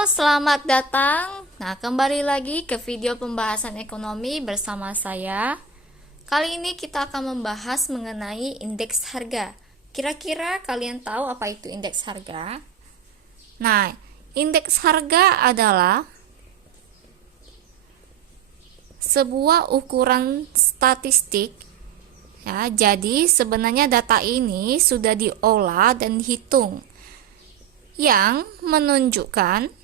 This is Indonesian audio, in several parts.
Selamat datang. Nah, kembali lagi ke video pembahasan ekonomi bersama saya. Kali ini kita akan membahas mengenai indeks harga. Kira-kira kalian tahu apa itu indeks harga? Nah, indeks harga adalah sebuah ukuran statistik. Ya, jadi sebenarnya data ini sudah diolah dan dihitung yang menunjukkan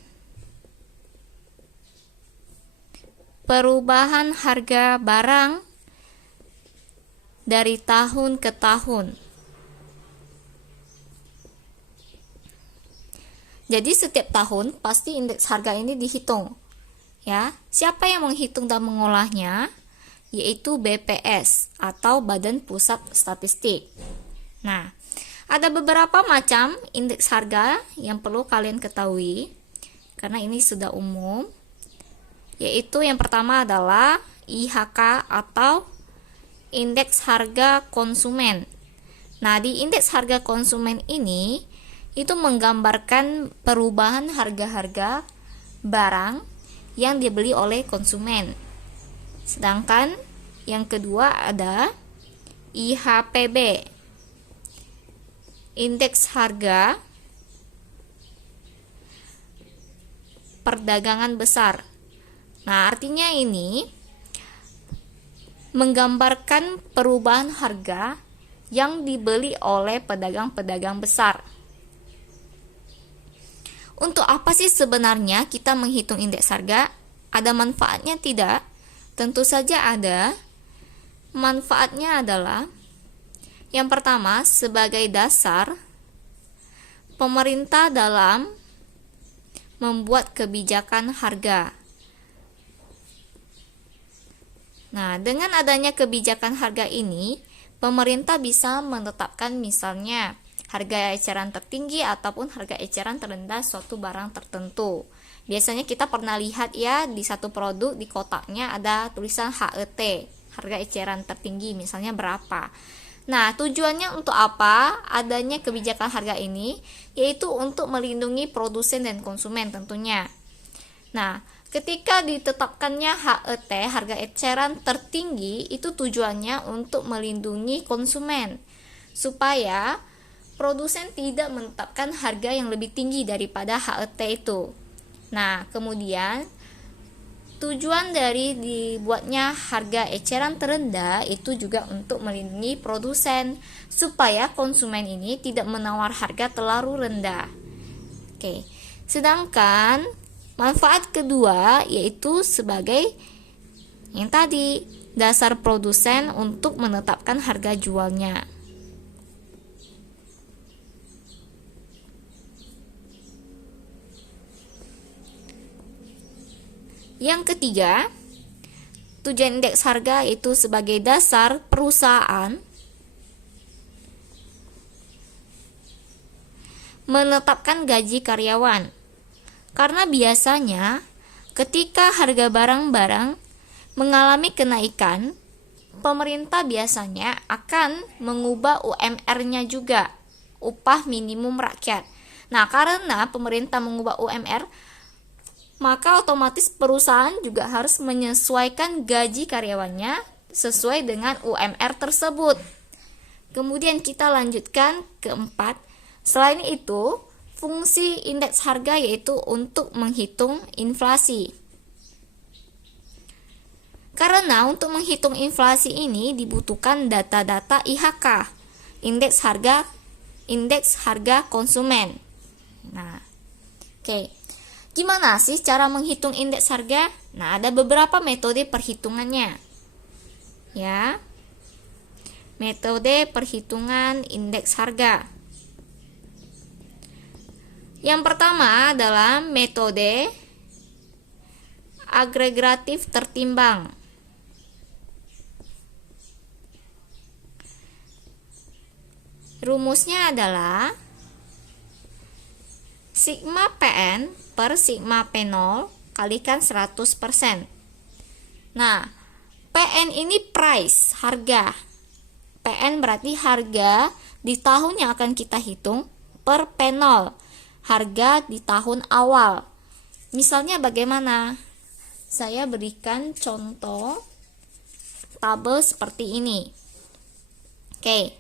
perubahan harga barang dari tahun ke tahun. Jadi setiap tahun pasti indeks harga ini dihitung. Ya, siapa yang menghitung dan mengolahnya? Yaitu BPS atau Badan Pusat Statistik. Nah, ada beberapa macam indeks harga yang perlu kalian ketahui karena ini sudah umum. Yaitu yang pertama adalah IHK atau indeks harga konsumen. Nah, di indeks harga konsumen ini itu menggambarkan perubahan harga-harga barang yang dibeli oleh konsumen. Sedangkan yang kedua ada IHPB, indeks harga perdagangan besar. Nah, artinya ini menggambarkan perubahan harga yang dibeli oleh pedagang-pedagang besar. Untuk apa sih sebenarnya kita menghitung indeks harga? Ada manfaatnya tidak? Tentu saja ada. Manfaatnya adalah yang pertama, sebagai dasar pemerintah dalam membuat kebijakan harga. Nah, dengan adanya kebijakan harga ini, pemerintah bisa menetapkan misalnya harga eceran tertinggi ataupun harga eceran terendah suatu barang tertentu. Biasanya kita pernah lihat ya, di satu produk di kotaknya ada tulisan HET, harga eceran tertinggi misalnya berapa. Nah, tujuannya untuk apa adanya kebijakan harga ini? Yaitu untuk melindungi produsen dan konsumen tentunya. Nah, ketika ditetapkannya HET, harga eceran tertinggi, itu tujuannya untuk melindungi konsumen supaya produsen tidak menetapkan harga yang lebih tinggi daripada HET itu. Nah, kemudian tujuan dari dibuatnya harga eceran terendah itu juga untuk melindungi produsen supaya konsumen ini tidak menawar harga terlalu rendah. Oke. Sedangkan manfaat kedua yaitu sebagai yang tadi, dasar produsen untuk menetapkan harga jualnya. Yang ketiga, tujuan indeks harga itu sebagai dasar perusahaan menetapkan gaji karyawan. Karena biasanya ketika harga barang-barang mengalami kenaikan, pemerintah biasanya akan mengubah UMR-nya juga, upah minimum rakyat. Nah, karena pemerintah mengubah UMR, maka otomatis perusahaan juga harus menyesuaikan gaji karyawannya sesuai dengan UMR tersebut. Kemudian kita lanjutkan keempat. Selain itu, fungsi indeks harga yaitu untuk menghitung inflasi. Karena untuk menghitung inflasi ini dibutuhkan data-data IHK, indeks harga konsumen. Nah, oke. Gimana sih cara menghitung indeks harga? Nah, ada beberapa metode perhitungannya. Ya. Metode perhitungan indeks harga. Yang pertama adalah metode agregatif tertimbang. Rumusnya adalah sigma PN per sigma P0 kalikan 100%. Nah, PN ini price, harga. PN berarti harga di tahun yang akan kita hitung per P0, harga di tahun awal. Misalnya bagaimana? Saya berikan contoh tabel seperti ini. Oke.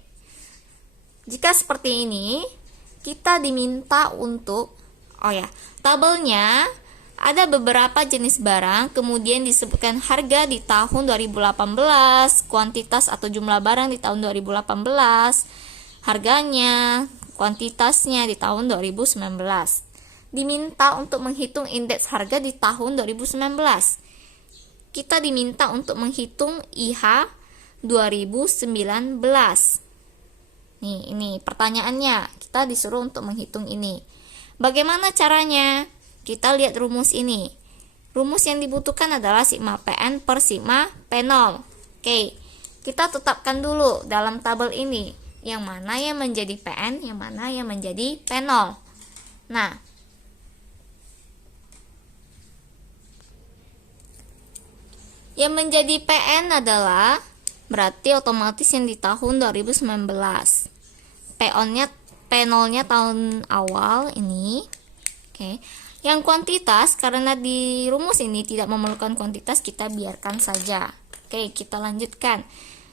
Jika seperti ini, kita diminta untuk tabelnya ada beberapa jenis barang, kemudian disebutkan harga di tahun 2018, kuantitas atau jumlah barang di tahun 2018, harganya, kuantitasnya di tahun 2019. Diminta untuk menghitung indeks harga di tahun 2019. Kita diminta untuk menghitung IH 2019. Ini pertanyaannya, kita disuruh untuk menghitung ini. Bagaimana caranya? Kita lihat rumus ini. Rumus yang dibutuhkan adalah sigma PN per sigma P0. Oke, kita tetapkan dulu dalam tabel ini yang mana yang menjadi PN, yang mana yang menjadi P0. Nah, yang menjadi PN adalah berarti otomatis yang di tahun 2019. P0-nya tahun awal ini. Oke. Yang kuantitas, karena di rumus ini tidak memerlukan kuantitas, kita biarkan saja. Oke, kita lanjutkan.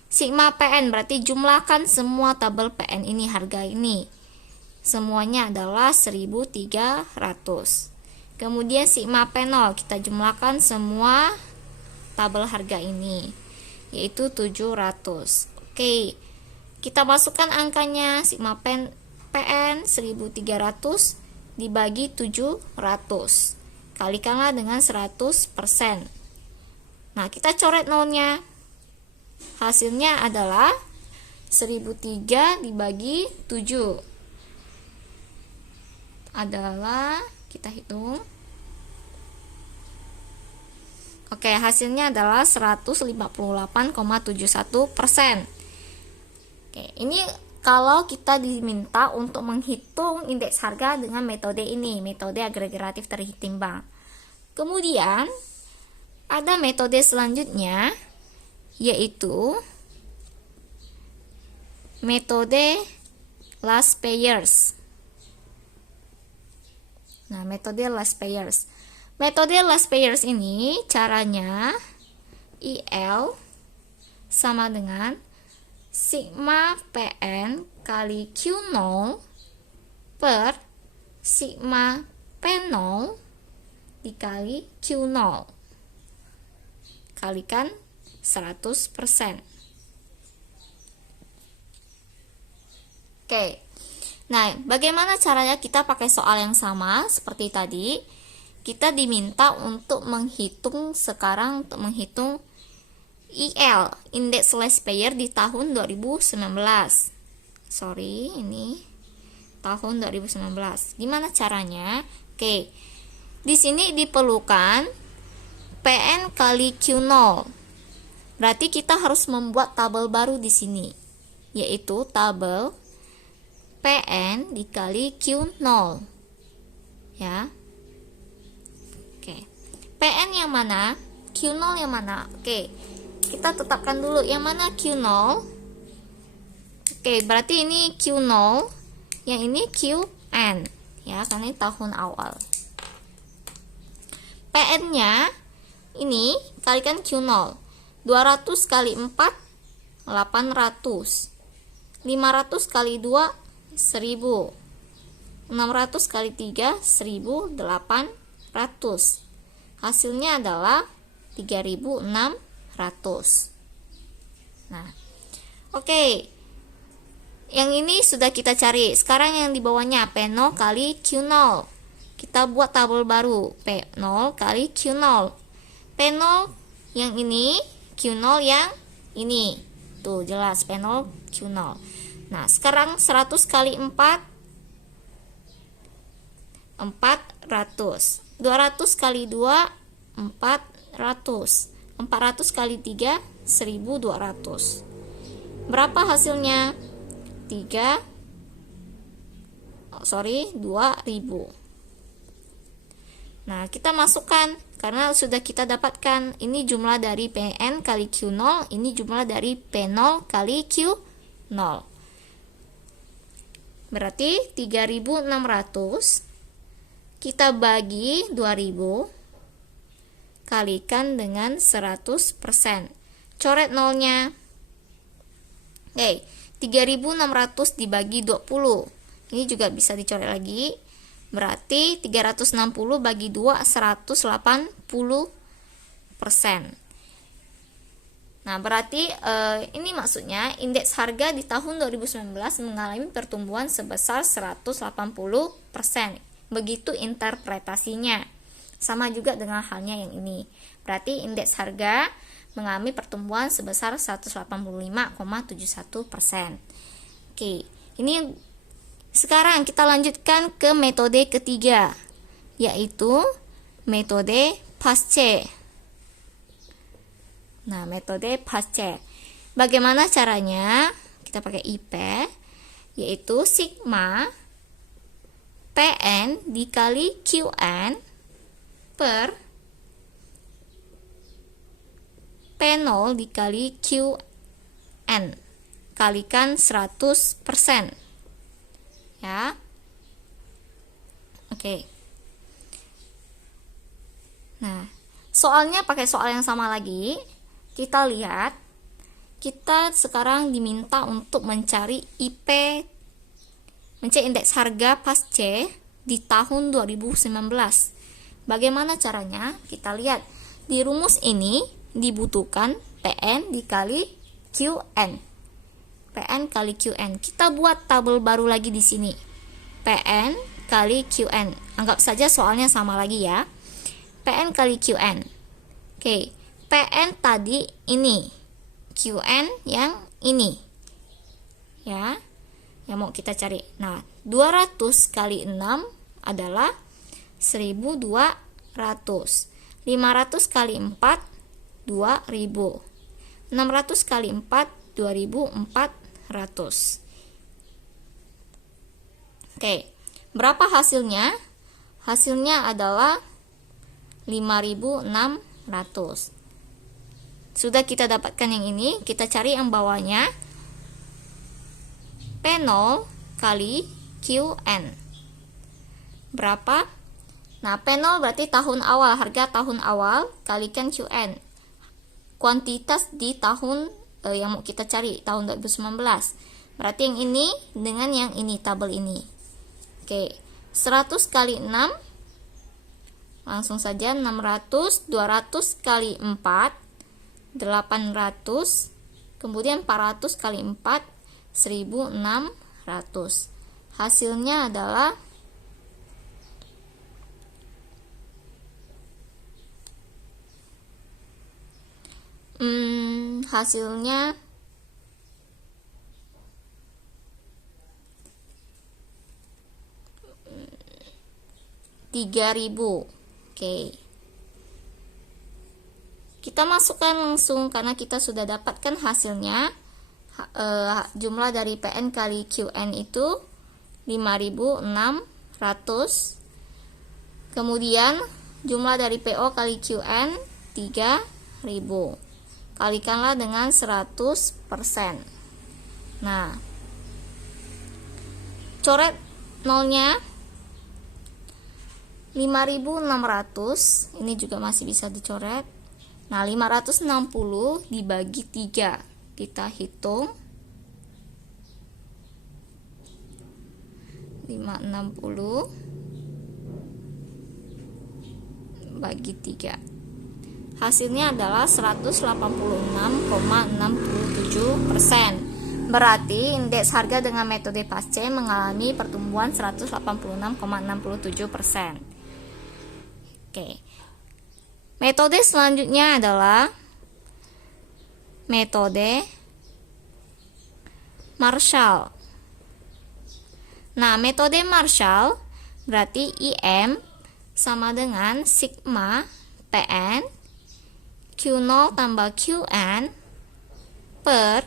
Sigma PN berarti jumlahkan semua tabel PN ini, harga ini. Semuanya adalah 1.300. Kemudian sigma P0, kita jumlahkan semua tabel harga ini, yaitu 700. Oke, kita masukkan angkanya. Sigma PN 1.300 dibagi 700, kalikanlah dengan 100%. Nah, kita coret nolnya. Hasilnya adalah 1.003 dibagi 7 adalah, kita hitung. Oke, hasilnya adalah 158,71%. Oke, ini kalau kita diminta untuk menghitung indeks harga dengan metode ini, metode agregatif tertimbang. Kemudian, ada metode selanjutnya, yaitu metode last payers. Nah, metode last payers. Metode last payers ini caranya IL sama dengan sigma PN kali Q0 per sigma P0 dikali Q0 kalikan 100%. Oke. Nah, bagaimana caranya kita pakai soal yang sama seperti tadi? Kita diminta untuk menghitung IL, indeks last payer di tahun 2019. Ini tahun 2019. Gimana caranya? Oke. Di sini diperlukan PN kali Q0. Berarti kita harus membuat tabel baru di sini, yaitu tabel PN dikali Q0. Ya. Oke. PN yang mana? Q0 yang mana? Oke. Kita tetapkan dulu yang mana Q0. Oke, berarti ini Q0, yang ini QN, ya, karena ini tahun awal. PN-nya ini kalikan Q0. 200 kali 4 800. 500 kali 2 1000. 600 kali 3 1800. Hasilnya adalah 3600. Nah, oke. Yang ini sudah kita cari. Sekarang yang di bawahnya P0 kali Q0. Kita buat tabel baru. P0 kali Q0. P0 yang ini, Q0 yang ini. Tuh, jelas P0 Q0. Nah, sekarang 100 kali 4 400. 200 kali 2 400. 400 kali 3 1200. Berapa hasilnya? 2000. Nah, kita masukkan karena sudah kita dapatkan ini jumlah dari PN kali Q0, ini jumlah dari P0 kali Q0. Berarti 3600. kita bagi 2000 kalikan dengan 100%. Coret nolnya. Oke, 3600 dibagi 20. Ini juga bisa dicoret lagi. Berarti 360 bagi 2 180%. Nah, berarti ini maksudnya indeks harga di tahun 2019 mengalami pertumbuhan sebesar 180%. Begitu interpretasinya. Sama juga dengan halnya yang ini. Berarti indeks harga mengalami pertumbuhan sebesar 185,71%. Oke, ini sekarang kita lanjutkan ke metode ketiga, yaitu metode Pasce. Nah, metode Pasce. Bagaimana caranya? Kita pakai IP, yaitu sigma PN dikali QN per P0 dikali QN kalikan 100%. Ya. Oke. Nah, soalnya pakai soal yang sama lagi. Kita lihat, kita sekarang diminta untuk mencari IP, mencari indeks harga Pasce di tahun 2019. Bagaimana caranya? Kita lihat, di rumus ini dibutuhkan PN dikali QN. PN kali QN. Kita buat tabel baru lagi di sini. PN kali QN. Anggap saja soalnya sama lagi ya. PN kali QN. Oke. PN tadi ini, QN yang ini, ya, yang mau kita cari. Nah, 200 kali 6 adalah 1200. 500 kali 4 2000. 600 kali 4 2400. Oke, berapa hasilnya? Hasilnya adalah 5600. Sudah kita dapatkan yang ini, kita cari yang bawahnya. P0 kali QN. Berapa? Nah, P0 berarti tahun awal, harga tahun awal kalikan QN. Kuantitas di tahun yang mau kita cari, tahun 2019. Berarti yang ini dengan yang ini, tabel ini. Oke, 100 kali 6. Langsung saja 600, 200 kali 4. 800, kemudian 400 kali 4 1600. Hasilnya adalah hasilnya 3000. Oke. Kita masukkan langsung karena kita sudah dapatkan hasilnya. Jumlah dari PN kali QN itu 5600. Kemudian jumlah dari PO kali QN 3000. Kalikanlah dengan 100%. Nah, coret nolnya 5600. Ini juga masih bisa dicoret. Nah, 560 dibagi 3. Kita hitung. 560 bagi 3. Hasilnya adalah 186,67%. Berarti indeks harga dengan metode Pasce mengalami pertumbuhan 186,67%. Oke. Metode selanjutnya adalah metode Marshall. Nah, metode Marshall berarti IM sama dengan sigma PN Q0 tambah QN per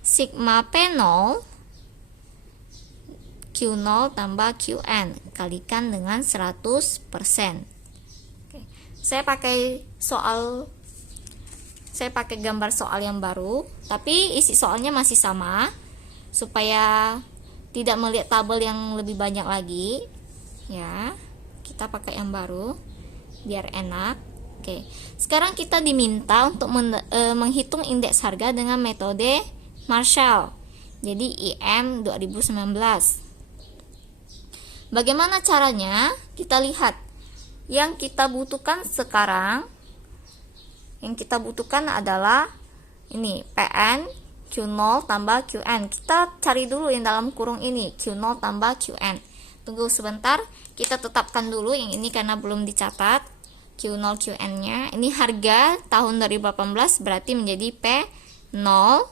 sigma P0 Q0 tambah QN kalikan dengan 100%. Saya pakai gambar soal yang baru, tapi isi soalnya masih sama supaya tidak melihat tabel yang lebih banyak lagi. Ya, kita kita pakai yang baru biar enak. Oke, sekarang kita diminta untuk menghitung indeks harga dengan metode Marshall. Jadi IM 2019. Bagaimana caranya? Kita lihat. Yang kita butuhkan sekarang, yang kita butuhkan adalah ini PN Q0 tambah QN. Kita cari dulu yang dalam kurung ini, Q0 tambah QN. Tunggu sebentar, kita tetapkan dulu yang ini karena belum dicatat Q0 QN-nya. Ini harga tahun 2018 berarti menjadi P0.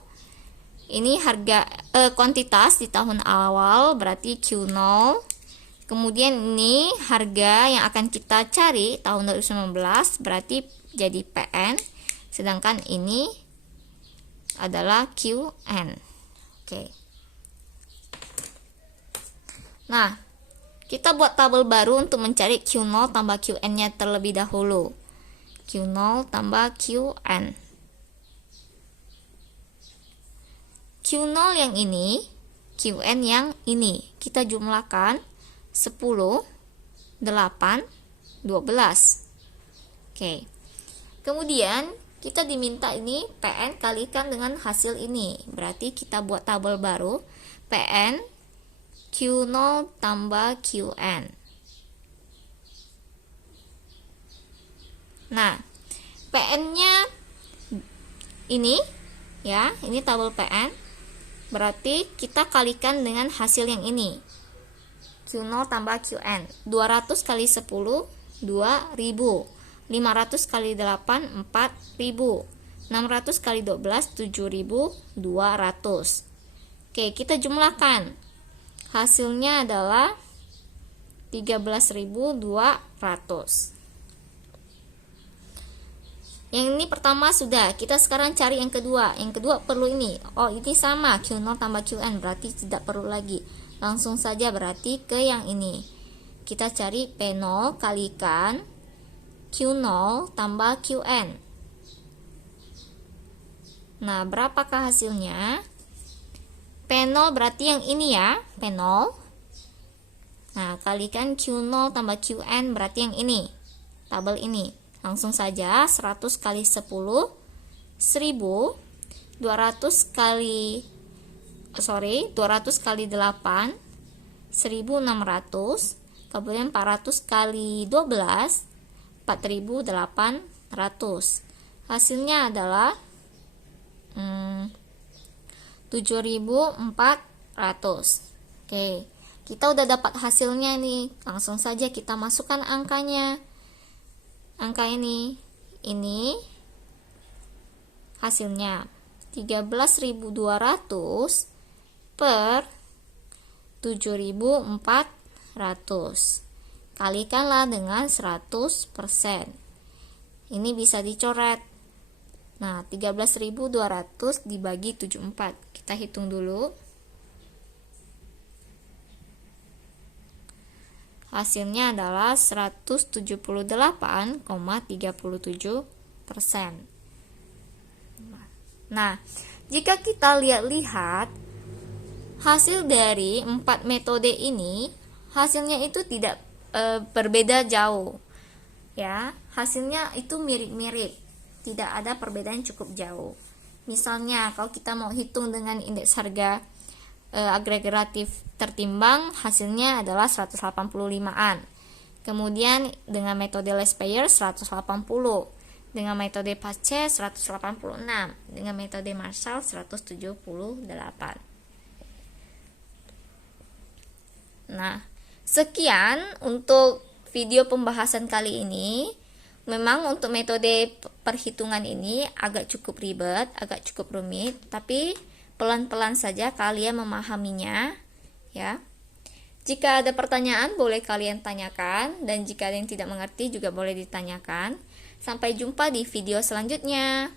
Ini harga kuantitas di tahun awal berarti Q0. Kemudian ini harga yang akan kita cari tahun 2019 berarti jadi PN. Sedangkan ini adalah QN. Oke. Nah, kita buat tabel baru untuk mencari Q0 tambah QN-nya terlebih dahulu. Q0 tambah QN. Q0 yang ini, QN yang ini. Kita jumlahkan 10, 8, 12. Oke. Kemudian kita diminta ini PN kalikan dengan hasil ini. Berarti kita buat tabel baru. PN Q0 tambah QN. Nah, PN-nya ini ya, ini tabel PN. Berarti kita kalikan dengan hasil yang ini. Q0 tambah QN. 200 kali 10 2000. 500 kali 8 4000. 600 kali 12 7200. Oke, kita jumlahkan. Hasilnya adalah 13.200. Yang ini pertama sudah, kita sekarang cari yang kedua. Yang kedua perlu ini. Oh, ini sama, Q0 tambah QN, berarti tidak perlu lagi. Langsung saja berarti ke yang ini. Kita cari P0 kalikan Q0 tambah QN. Nah, berapakah hasilnya? P0 berarti yang ini ya, P0. Nah, kalikan Q0 tambah QN berarti yang ini, tabel ini. Langsung saja 100 kali 10 1000. 200 kali 200 kali 8 1600. Kemudian 400 kali 12 4800. Hasilnya adalah 7.400. Oke, kita udah dapat hasilnya nih. Langsung saja kita masukkan angkanya. Angka ini hasilnya 13.200 per 7.400. Kalikanlah dengan 100%. Ini bisa dicoret. Nah, 13.200 dibagi 74. Kita hitung dulu. Hasilnya adalah 178,37%. Nah, jika kita lihat hasil dari 4 metode ini, hasilnya itu tidak berbeda jauh. Ya, hasilnya itu mirip-mirip. Tidak ada perbedaan cukup jauh. Misalnya, kalau kita mau hitung dengan indeks harga agregatif tertimbang, hasilnya adalah 185-an. Kemudian dengan metode Lespaier 180, dengan metode Pace 186, dengan metode Marshall 178. Nah, sekian untuk video pembahasan kali ini. Memang untuk metode perhitungan ini agak cukup ribet, agak cukup rumit, tapi pelan-pelan saja kalian memahaminya, ya. Jika ada pertanyaan boleh kalian tanyakan, dan jika ada yang tidak mengerti juga boleh ditanyakan. Sampai jumpa di video selanjutnya.